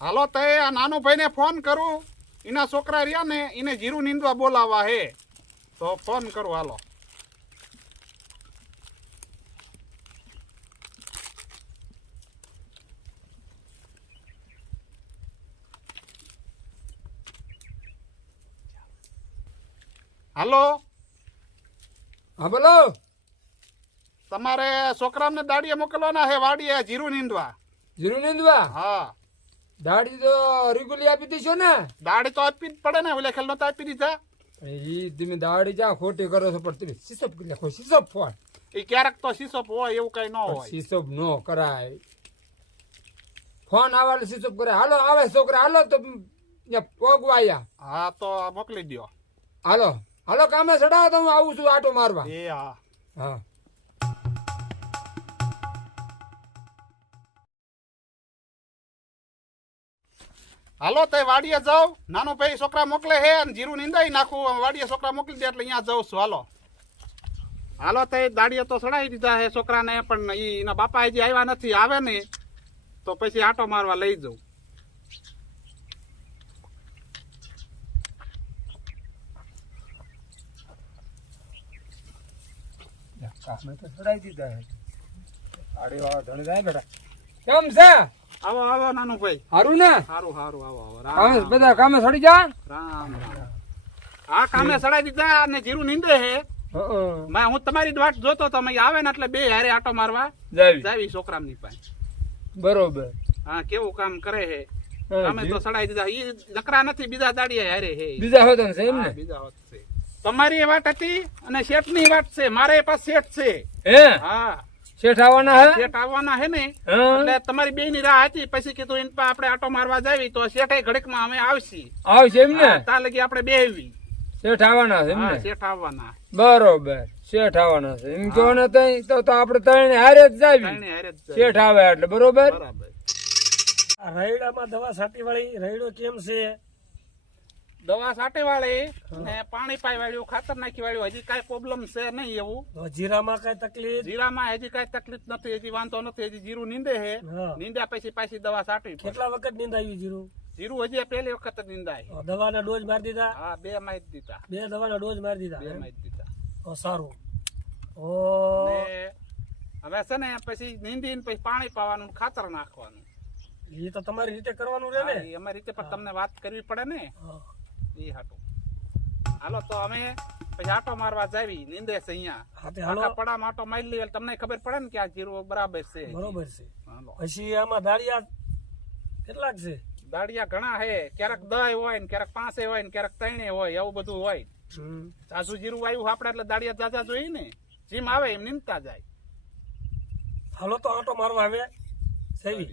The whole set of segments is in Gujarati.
હાલો તે આ નાનું ભાઈને ફોન કરું, એના છોકરા રહ્યા ને એને જીરું નીંદવા બોલાવા હે, તો ફોન કરું. હાલો હાલો. હા બોલો. તમારે છોકરાને દાડીએ મોકલવાના હે વાડીએ જીરું નીંદવા. જીરું નીંદવા? હા. દાડી તો રેગ્યુલર આપી દઈશો ને? દાડી તો આપવી જ પડે ને, ઓલે ખેલ નતા આપી દીધા. ઈ તમે દાડી જા ખોટી કરો છો, પણ તમે સિસપ કરી નાખો. સિસપ ફોન એ ક્યારેક તો શીશો હોય, એવું કઈ ન હોય. સિસપ નો કરાય. ફોન આવે સિસપ કરે. હાલો આવે છોકરા, હાલો તો પોગવાયા. હા તો મોકલી દો. હાલો હાલો કામે ચડાવો તો હું આવું છું આટો મારવા. એ હા હા. હાલો તે વાડીએ જાવ, નાનો ભાઈ છોકરા મોકલે હે અને જીરું નીંદાઈ નાખું, વાડીએ છોકરા મોકલી દે એટલે અહીંયા જાઉં છું. હાલો હાલો તે દાડીએ તો ચડાવી દીધા હે છોકરાને, પણ એના બાપા હજી આવ્યા નથી. આવે ને તો પછી આટો મારવા લઈ જાઉં. કામે તો ચડાવી દીધા હે. આડી વાળા ધણી જાય બેટા. કેમ છે? આવો આવો નાનું ભાઈ. હારું ને? સારું સારું. આવો આવો. કામે બધા કામે ચડી જા. રામ રામ. હા કામે ચડાવી દીધા અને જીરું નીંદે હે. હું તમારી જ વાટ જોતો તો આવે ને એટલે બે હારે આટો મારવા જાવી છોકરાની પાસે. બરોબર. હા કેવું કામ કરે હે. કામે તો ચડાવી દીધા. ઈ નકરા નથી, બીજા દાડીએ હારે હે. બીજા હોત છે એમ ને? બીજા હોત છે. તમારી વાત હતી અને શેઠ ની વાત છે. મારે પાસે શેઠ છે. હે? હા શેઠ આવવાના હે? શેઠ આવવાના હે ને, એટલે તમારી બે ની રાહ હતી. પછી કીધું એન આપણે આટો મારવા જાવી તો શેઠ ઘડીક માં અમે આવશે એમ ને? ત્યાં લગી આપણે બેહવી. શેઠ આવવાના છે એમ ને? શેઠ આવવાના. બરોબર. શેઠ આવવાના છે એમ કહો ને તો આપણે ત્રણે હારે જ જાવી. શેઠ આવે એટલે બરોબર. બરાબર. રૈડામાં દવા છાંટી વાળી રૈડો કેમ છે? દવા છાંટી વાળી ને પાણી પાઈ વાળ્યું, ખાતર નાખી વાળ્યું, હજી કઈ પ્રોબ્લેમ છે નહીં. એવું જીરામાં કઈ તકલીફ? જીરામાં હજી કઈ તકલીફ નથી, હજી વાંધો નથી. હજી જીરું નીંદે હે. નીંદ્યા પછી પાછી દવા છાંટવી. કેટલા વખત નીંદાયું જીરું? જીરું હજી પહેલી વખત જ નીંદાય. દવાના ડોઝ મારી દીધા? હા 2 મારી દીધા. 2 દવાના ડોઝ મારી દીધા? 2 મારી દીધા. સારું. હવે છે ને પછી નીંદીને પછી પાણી પાવાનું, ખાતર નાખવાનું. એ તો તમારી રીતે કરવાનું રહે ને? અમારી રીતે પણ તમને વાત કરવી પડે ને. એ હાટું. હાલો તો અમે પછી આટો મારવા જાવી. નીંદે છે અહીંયા પડામાં આટો મારી લઈએ, તમને ખબર પડે ને કે આ જીરું બરાબર છે. બરોબર છે. પછી આમાં દાળિયા કેટલાક છે? દાળિયા ઘણા હે. ક્યારેક 10 હોય ને ક્યારેક 5 હોય ને ક્યારેક 3 હોય, એવું બધું હોય. તાજુ જીરું આવ્યું આપડે એટલે દાળિયા જાજા જોઈએ ને, જેમ આવે એમ નીંદતા જાય. હાલો તો આટો મારવા આવે સહી.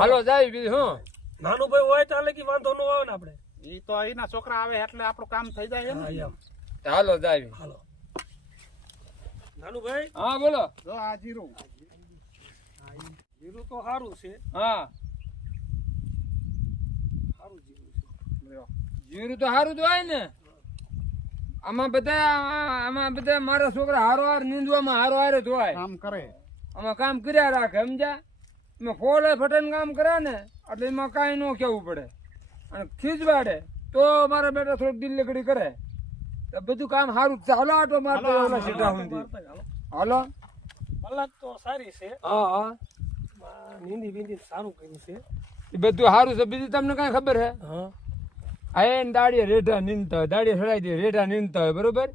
હાલો જાય બીજું હું. નાનું ભાઈ હોય તો કે વાંધો ન આવે ને આપણે. ઈ તો એના છોકરા આવે એટલે આપણું કામ થઈ જાય ને. હાલો જાય. હાલો નાનું ભાઈ. હા બોલો. જો આ જીરું તો સારું છે. હા સારું જીરું છે. જીરું તો સારું તો હોય ને. આમાં બધા મારા છોકરા હારો હાર નીંદવામાં હારો હારે જ હોય. કામ કરે. આમાં કામ કર્યા રાખે સમજ્યા. એમાં ફોલે ફટેને કામ કરે ને એટલે એમાં કાંઈ ન કેવું પડે. અને ખીજવાડે તો મારા બેટા થોડુંક દિલ લકડી કરે તો બધું કામ સારું જ છે. હાલો આટો મારતો હાલો. મલક તો સારી છે. હા હા નીંદી બીંદી સારું કર્યું છે. એ બધું સારું છે. બીજું તમને કઈ ખબર હે? હા આ દાડીએ રેઢા નીંદતા હોય, દાડીએ સડાઈ દે રેઢા નીંદતા હોય બરોબર.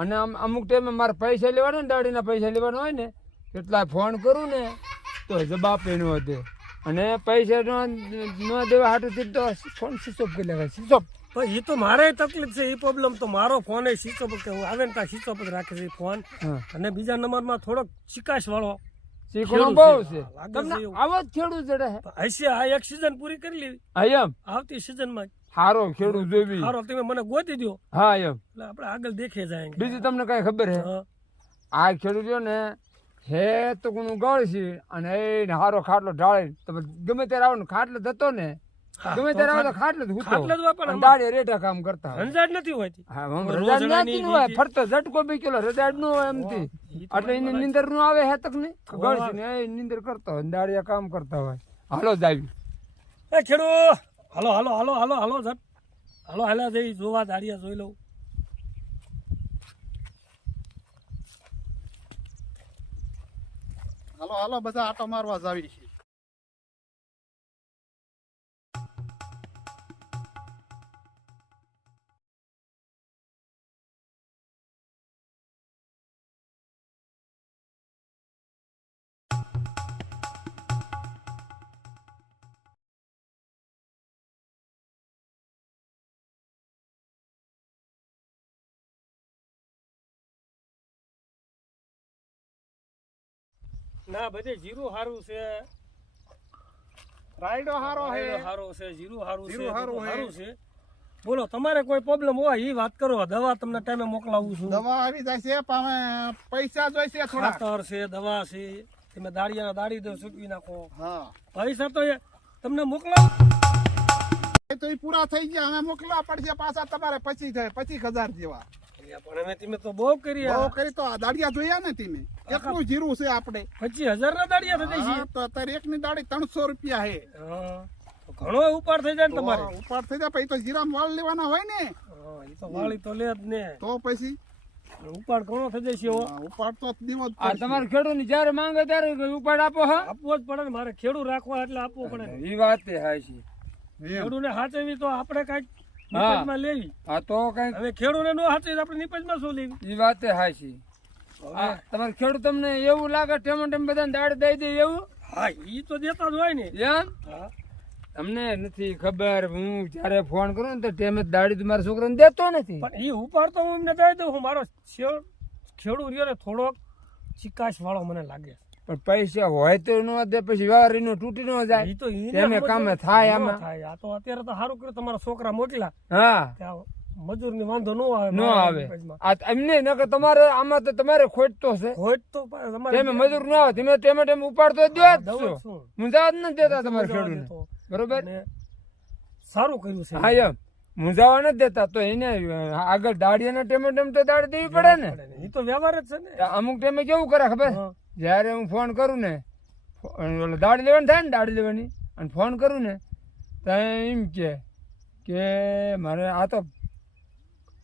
અને અમુક ટાઈમે મારે પૈસા લેવાના ને, દાડીના પૈસા લેવાના હોય ને, કેટલા ફોન કરું ને તો જવાબ ન દે. અને પૈસા ન દેવા હાટું તો ફોન સ્વિચ ઓફ કરી નાખે. Switch off. એ તો મારે તકલીફ છે. એ પ્રોબ્લેમ તો મારો ફોન સ્વિચ ઓફ હું આવે ને ત્યાં સ્વિચ ઓફ જ રાખે છે ફોન. અને બીજા નંબરમાં થોડોક ચિકાશ વાળો શીખવાનો બહુ છે. તમને આવો જ ખેડૂત જડે હશે. આ એક સિઝન પૂરી કરી લેવી. એમ આવતી સિઝન માં હારો ખેડૂત જોવી. હારો તમે મને ગોતી દો. હા એમ એટલે આપણે આગળ દેખે જાય. બીજું તમને કઈ ખબર હે? આ ખેડૂતો ને હે તો કોનું ગળ છે અને એ હારો ખાટલો ઢાળે તમે ગમે ત્યારે આવો ને ખાટલો થતો ને, ગમે ત્યારે આવો તો ખાટલો દાડે રેટા કામ કરતા રંજાડ નથી હોતી. હા રજાડ નથી હોય, ફરતો ઝટકો બી કેલો રજાડ નો હોય એમથી. એટલે એને નીંદર નું આવે હે તક ને ગળ છે ને એ નીંદર કરતો હોય, દાડિયા કામ કરતા હોય. હાલો જ આવી. એ ખેડૂ હાલો હાલો હાલો હાલો હાલો ઝટ હાલો હાલા જઈ જોવા દાડિયા જોઈ લઉં. હાલો હાલો બધા આટો મારવા જાવી છે. ના બધે જીરું સારું છે, રાયડો હારો હે. રાયડો સારો છે, જીરું સારું છે, જીરું હારું બધું હે. સારું છે. બોલો તમારે કોઈ પ્રોબ્લેમ હોય એ વાત કરો, દવા તમને ટાઈમે મોકલાવું છું. દવા આવી જાય છે પણ પૈસા જોઈશે થોડા. ખાતર છે, દવા છે, તમે દાડિયાના દાડી દો સૂકવી નાખો. હા પૈસા તો તમને મોકલાવું. એ તો ઈ પૂરા થઈ ગયા, હવે મોકલવા પડશે પાછા તમારે 25,000 જેવા. પણ અમે તમે તો બહુ કરી બહુ કરી તો આ દાડિયા જોયા ને તમે કેટલું જીરું છે આપણે. 25,000 ના દાડિયા થઈ હા, જાય તો અત્યારે એકની દાડી 300 રૂપિયા હે. છે. તો ઘણો ઉપાડ થઈ જાય ને તમારે. ઉપાડ થઈ જાય પછી તો જીરામાં વાળ લેવાના હોય ને, એ તો વાળી તો લે જ ને, તો પછી ઉપાડ ઘણો થઈ જાય છે એવો. ઉપાડ તો દેવો જ આ પડશે. તમારે ખેડૂત ની જયારે માંગે ત્યારે ઉપાડ આપો. હા, આપવો જ પડે ને, મારે ખેડૂત રાખવા એટલે આપવો પડે ને. એ વાત હા છે. એમ. ખેડૂતને હાચવી તો આપણે કઈક હા. નિપજમાં લેવી. હા તો કઈ હવે ખેડૂતને નો હાચવી તો આપણે નિપજમાં શું લેવી? એ વાત હા છે. તમારે ખેડૂત તમને એવું લાગે ટેમ બધા દાડ દઈ દે એવું? હા ઈ તો દેતા જ હોય ને. એમ હા. તમને નથી ખબર. હું જયારે ફોન કરું ને તો ટેમે દાડી તો મારા છોકરાને દેતો નથી. પણ ઈ ઉપાડ તો હું એમને દઈ દઉં. હું મારો ખેડૂત રહ્યો ને થોડોક ચિકાશ વાળો મને લાગે. પણ પૈસા હોય તો ન દે, પછી વ્યવહાર એનો તૂટી ન જાય. ઈ તો ઈને તેને સમજ કામે ન થાય આમાં. થાય. આ તો અત્યારે તો સારું કર્યું તમારા છોકરા મોકલા. હા, ત્યાં મજૂરની વાંધો ન આવે. ન આવે. આ એમને નકર તમારે આમાં તો તમારે ખોટ તો છે. હોય તો તમારે તેમે મજૂર ન આવે, તમે ટેમ ઉપાડતો જ દો જ દવા છો. જ શું? મુંજા જ નથી દેતા તમારા દવા ખેડૂતને. દેતો. બરોબર? અને સારું કર્યું છે. હા, એમ મુંજાવા નથી દેતા તો એને આગળ દાડિયાના ટેમ તો દાડ દેવી પડે ને. ઈ તો વ્યવહાર જ છે ને. અમુક ટાઈમે કેવું કરે ખબર? હા. જયારે હું ફોન કરું ને, દાડી લેવાની થાય ને, દાડી લેવાની, અને ફોન કરું ને તો એમ કે મારે આ તો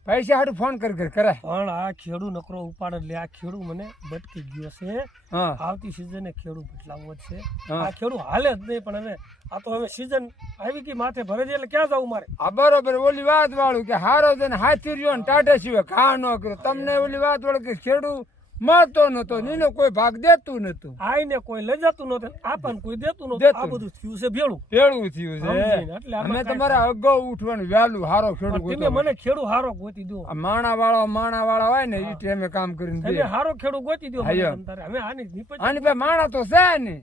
પૈસા હાટું ફોન કરે. પણ આ ખેડૂ નકરો ઉપાડ એટલે આ ખેડૂ મને બટકી ગયો છે. હા, આવતી સિઝને ખેડૂ બદલાવો જ છે. હા. આ ખેડૂ હાલે જ નહીં. પણ હવે આ તો હવે સિઝન આવી ગઈ માથે ભરે છે એટલે ક્યાં જવું મારે? આ બરોબર ઓલી વાત વાળું કે હારો છે ને હાથી રહ્યો ને ટાટા સિવાય ઘા ન કર્યો. તમને ઓલી વાત વાળું કે ખેડૂત મળતો નતો, એનો કોઈ ભાગ દેતું નતું. આઈને કોઈ લઈ જતું નતું, આપણને કોઈ દેતું નતું. દેતું. આ બધું થયું છે ભેળું. ભેળું થયું સમજીને. છે. એટલે અમે આમાં તમારે અગાઉ ઉઠવાનું વહેલું હારો ખેડૂત પણ તમે ગોતો. મને ખેડૂ હારો ગોતી દો. આ માણા વાળા હોય ને એ ટાઈમે કામ કરીને તમે દે. હારો ખેડૂ ગોતી દો. હા, મને એમ. તમ તારે. હવે આની નિપજ આની પાસે માણા તો છે ને.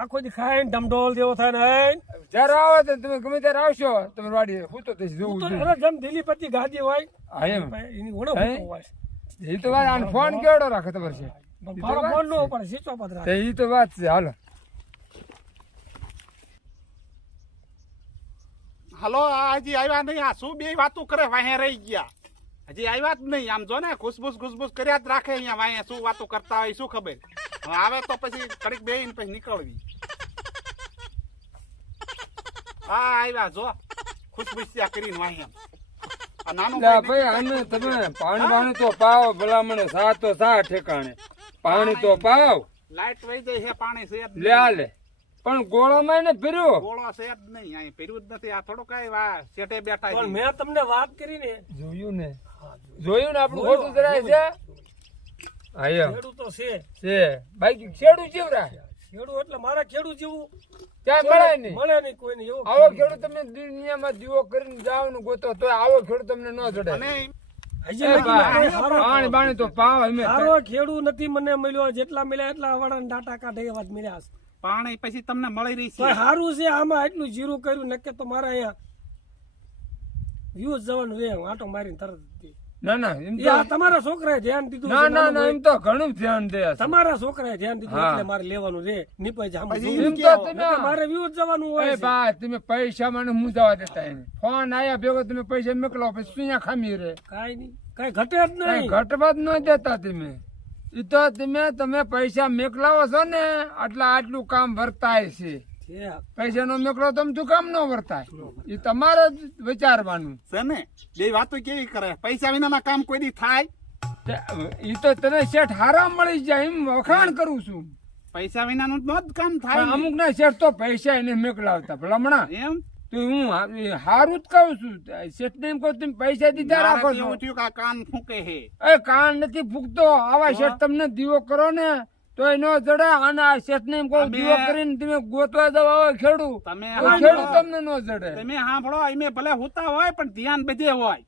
આખો દી ખાઈને ઢમઢોલ જેવો થાય ને હૈ. જયારે આવો તો તમે ગમે ત્યારે આવશો, તમે વાડી હું તો જોવું તો જોઈએ. અરે જેમ દિલીપતિ ગાદી હોય હા, એમ એની ઓળખ હે? હોય. એ તો વાત. આને ફોન કેવડો રાખે ખબર છે? પણ મારો ફોન નો પડે, સ્વિચ ઓફ જ રાખે. એ તો વાત છે. હાલો હાલો આ હજી આવ્યા નહીં. આ શું બે વાતું કરે? વાહે રહી ગયા, હજી આવ્યા જ નહીં. આમ જો ને ઘુસબુસ કર્યા જ રાખે અહીંયા. વાહે શું વાતું કરતા હોય શું ખબર. હવે આવે તો પછી કડીક બેહીને પછી નીકળવી. હા આવ્યા જો ખુશબુશિયા કરીને વાહે. આ નાનું લા ભાઈ ભાઈ, આને તમે પાણી તો પાવ ભલામણે, સા તો સા ઠેકાણે પાણી તો પાવ. લાઈટ વહી જાય છે, પાણી છે જ લે આ લે, પણ ગોળામાં એને ફેર્યો. ગોળો છે જ નહીં. અહીં પીર્યું જ નથી. આ થોડું કઈ વા શેઠે બેઠા પણ છે. મેં તમને વાત કરી ને, જોયું ને આપણું ખોટું જરાય છે. હા, એમ ખેડૂત તો છે. છે. બાકી ખેડૂત જેવડા ખેડૂત એટલે મારા ખેડૂત જેવું ત્યાં મળે નહીં. મળે નહીં કોઈને એવો. આવો ખેડૂત તમે દુનિયામાં દીવો કરીને જાવ ને ગોતો તો આવો ખેડૂત તમને ન જડે. અને હજી એ લગી ભાઈ, મને હારો- પાણી બાણી તો પાવ. અમે હારો ખેડૂત નથી મને મળ્યો. જેટલા મળ્યા એટલા વાળાને ડાટા કાઢે એવા જ મળ્યા છે. પાણી પછી તમને મળી રહી તો છે. સારું છે. આમાં એટલું જીરું કર્યું નકે તો મારા અહીંયા વ્યૂઝ જવાનું રે. હું આટો મારીને તરત જ. ના એમ એ તો આ તમારા છોકરાએ ધ્યાન દીધું છે. ના એમ તો ઘણું ધ્યાન દે છે. તમારા છોકરાએ ધ્યાન દીધું હા. એટલે મારે લેવાનું રે. નિપજ આમ પછી જોવું. એમ તો કેવો? તમે નકર મારે વ્યૂઝ જવાનું હોય એ છે. બા તમે પૈસા મને મુંજાવા દેતા એને. ફોન આયા ભેગો તમે પૈસા મોકલો પછી શું ખામી રે? કાંઈ નહીં, કાંઈ ઘટે જ કઈ નહીં. ઘટવા જ ન દેતા તમે. ઈ તો તમે પૈસા મોકલાવો છો ને એટલે આટલું કામ વર્તાય છે. છે. પૈસા નો મેકલો તમે શું કામ ન વર્તાય એ તમારે જ વિચારવાનું છે ને બે વાતો કેવી કરે પૈસા વિનાના કામ કોઈ દી થાય એ તો તને શેઠ હારા મળી જાય એમ વખાણ કરું છું પૈસા વિનાનું જ કામ થાય પણ ને. અમુક ના શેઠ તો પૈસા એને મેકલાવતા ભલામણા એમ તો હું હારું જ કહું છું શેઠ ને એમ કહું તમે પૈસા દીધા મારે રાખો તો છો એવું થયું કે આ કાન ફૂંકે હે એ કાન નથી ફૂકતો આવા શેઠ તમને દીવો કરો ને તો નો જડે અને આ શેઠ ને એમ કહું અમે- દીવો કરીને તમે ગોતવા દો હવે ખેડૂ તમે ખેડૂ તમને નો જડે તમે સાંભળો અમે ભલે હુતા હોય પણ ધ્યાન બધે હોય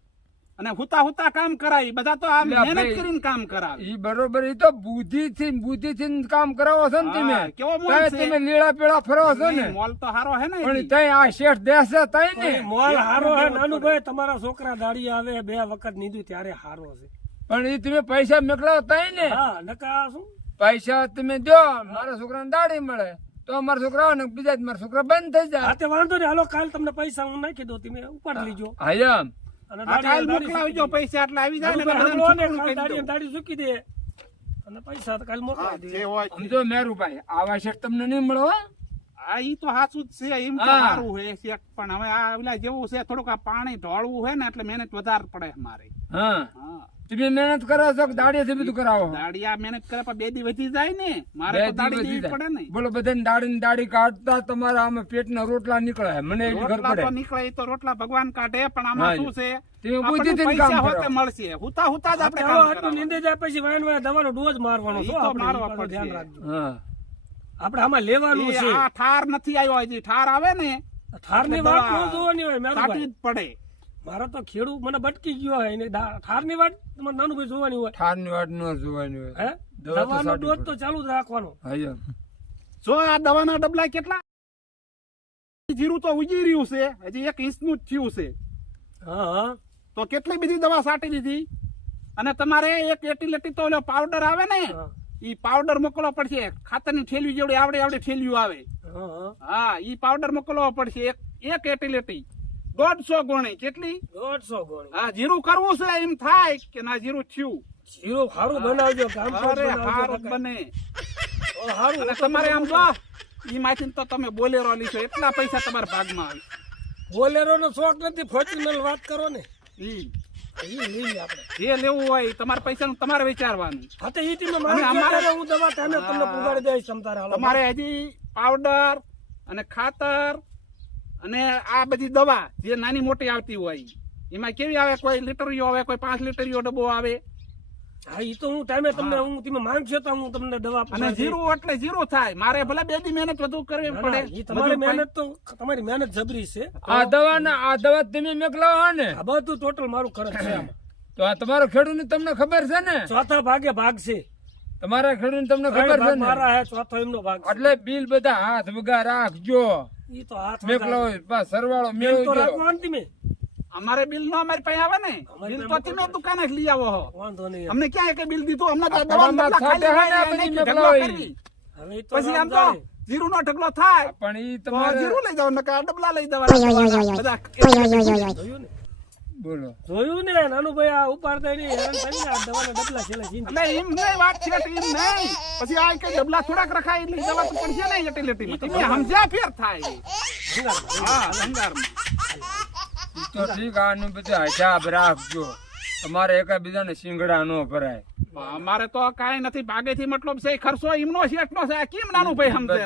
અને હુતા કામ કરાય બધા તો આ લે મહેનત ભાઈ. કરીને કામ કરાવે ઈ બરોબર ઈ તો બુદ્ધિ થી કામ કરાવો છો ને તમે હા, કેવો મોલ તારે છે? તમે લીળા પીળા ફરો છો ને મોલ તો હારો હે ને પણ ઈ. તઈ આ શેઠ દેશ છે તઈ ને મોલ હારો હે નાનુભાઈ, તમારા છોકરા દાડી આવે 2 વખત નીધું ત્યારે હારો છે. પણ ઈ તમે પૈસા મેકલાવો તઈ ને હા નકા શું પૈસા તમે દો મારા છોકરાને દાડી મળે તો મારા છોકરા ને બીજા જ મારા છોકરા બંધ થઈ જાય હા તે વાંધો નહીં, હાલો કાલ તમને પૈસા હું નાખી દો, તમે ઉપાડી લીજો. હા એમ અને આ કાલ મોકલાવજો પૈસા એટલે આવી જાય ને એટલે બધાને છૂટું કરી દો. દાડી ચૂકી દે અને પૈસા તો કાલ હા, મોકલાવી જે દે. હોય તે. સમજો મેરુભાઈ આવા શેઠ તમને નહીં મળો હો. આ ઈ તો સાચું જ છે એમ તો હા. સારું હે શેક પણ હવે આ ઓલા જેવું છે થોડુંક આ પાણી ઢોળવું હોય ને એટલે મહેનત વધારે પડે મારે હા હા તમે મહેનત કરો છો કે દાડીથી બધું કરાવો દાડિયા મહેનત કરે પણ 2 દી વધી જાય ને મારે બે તો દી દાડી વધી દેવી જાય. પડે ને બોલો બધાને દાડી ને દાડી કાઢતા તમારા આમાં પેટના રોટલા નીકળે મને એટલી ખબર રોટલા તો પડે નીકળે ઈ તો રોટલા ભગવાન કાઢે પણ હા, આમાં શું છે તમે આપણને બુદ્ધિથી પૈસા કામ હોતે કરો. મળશે હુતા જ આપણે હવે કામ આટલું કરાવવાનું. નીંદે જાય પછી વાયન વાય દવાનો ડોઝ મારવાનો ઈ છો તો આપણે, મારવા ઈ પાછું ધ્યાન પડશે. રાખજો. હા આપણે આમાં લેવાનું ઈ છે. આ ઠાર નથી આવ્યો હજી ઠાર આવે ને ઠારની વાત ન જોવાની હોય કાઢવી મેરુભાઈ. જ પડે મારા તો ખેડૂત મને બટકી ગયો હોય એને ઠારની વાત તમારે નાનુભાઈ જોવાની હોય. ઠારની વાત ન જોવાની હોય હે દવા તો દવાનો સાટી ડોઝ પડે. તો ચાલુ જ રાખવાનો. હા એમ. જો આ દવાના ડબલા કેટલા જીરું તો ઉજી રહ્યું છે હજી 1 ઇંચનું જ થયું છે હા હા તો કેટલી બધી દવા સાટી દીધી અને તમારે એક એટીલેટી તો ઓલો પાવડર આવે ને હા, ઈ પાવડર મોકલવો પડશે ખાતરની થેલી જેવડી આવડે થેલીઓ આવે હા, હા. હા ઈ પાવડર મોકલવો પડશે એક એટીલેટી 150 ગોણી કેટલી 150 ગોળી. હા જીરું કરવું છે એમ થાય કે ના જીરું થયું જીરું સારું બનાવજો, કામ અરે હારું જ બનાવજો. બને સારું અને તમારે આમ જો ઈ માંથી તો તમે બોલેરો લીધો એટલા પૈસા તમારા ભાગમાં આવે બોલેરો નો શોખ નથી, ફોર્ચ્યુનર વાત કરો ને. ઈ ઈ લઈએ આપણે. જે લેવું હોય તમારા પૈસાનું તમારે વિચારવાનું હા તો ઈ તમે અને મારી અમારે- અમારે હું દવા ટાઈમે તમને પુગાડી દઈશ તમતારે હાલો. તમારે હજી પાવડર અને ખાતર અને આ બધી દવા જે નાની મોટી આવતી હોય એમાં કેવી આવે કોઈ લીટરીઓ આવે કોઈ 5 લીટરીઓ ડબ્બો આવે હા ઈ તો હું ટાઈમે તમને હું તમે માંગશો તો હું તમને દવા અને પુગાડી દઈશ. જીરું એટલે જીરું થાય મારે ભલે 2 દી મહેનત વધુ કરવી ના, પડે ના, ઈ તમારી વધુ મહેનત તો તમારી મહેનત જબરી છે. આ દવા તમે મેકલાવો હો ને આ બધું ટોટલ મારું ખર્ચ છે આમાં. તો આ તમારો ખેડૂત તમને ખબર છે ને ચોથા ભાગે ભાગ છે. તમારા ખેડૂત તમને ત્રણ ખબર છે ભાગ ને મારા હે, ચોથો એમનો ભાગ છે. એટલે બિલ બધા હાથ વગા રાખજો ઈ તો હાથ મેકલાવો બસ સરવાળો બિલ તો મેળવજો રાખવાનું તમે. અમારે બિલ નો અમારી પાસે આવે ને અમારી બિલ તો પાસે તમે દુકાને જ લઈ આવો છો. વાંધો નહીં. અમને ક્યાં કે બિલ દીધું અમને તો આ દવા તમારા ડબલા ખાલી સાથે હોય હે ને ને બધી ઢગલો મેકલાવી. કરવી. હવે ઈ તો પછી રામ આમ તો જાણે. જીરું નો ઢગલો થાય પણ ઈ તો તમારે જીરું લઈ જાવ નકા ડબલા લઈ દેવાના બધા જોયું ને બોલો જોયું ને નાનુભાઈ આ ઉપાડતા નહીં હેરાન થઈને આ દવાના ડબલા છેલ્લે ચીંધી. એટલે એમ નહીં વાત છે એમ નહીં પછી આ કઈ ડબલા થોડાક રખાય એટલે દવા તો પડશે ને એટીલેટીમાં તમે સમજ્યા ફેર થાય હા ભંગારમાં ઈ તો ઠીક આનું બધું હિસાબ રાખજો તમારે એકાબીજાને શિંગડા ન ભરાય અમારે તો કાંઈ નથી ભાગેથી મતલબ છે ખર્ચો એમનો શેઠનો છે આ કેમ નાનું ભાઈ સમજે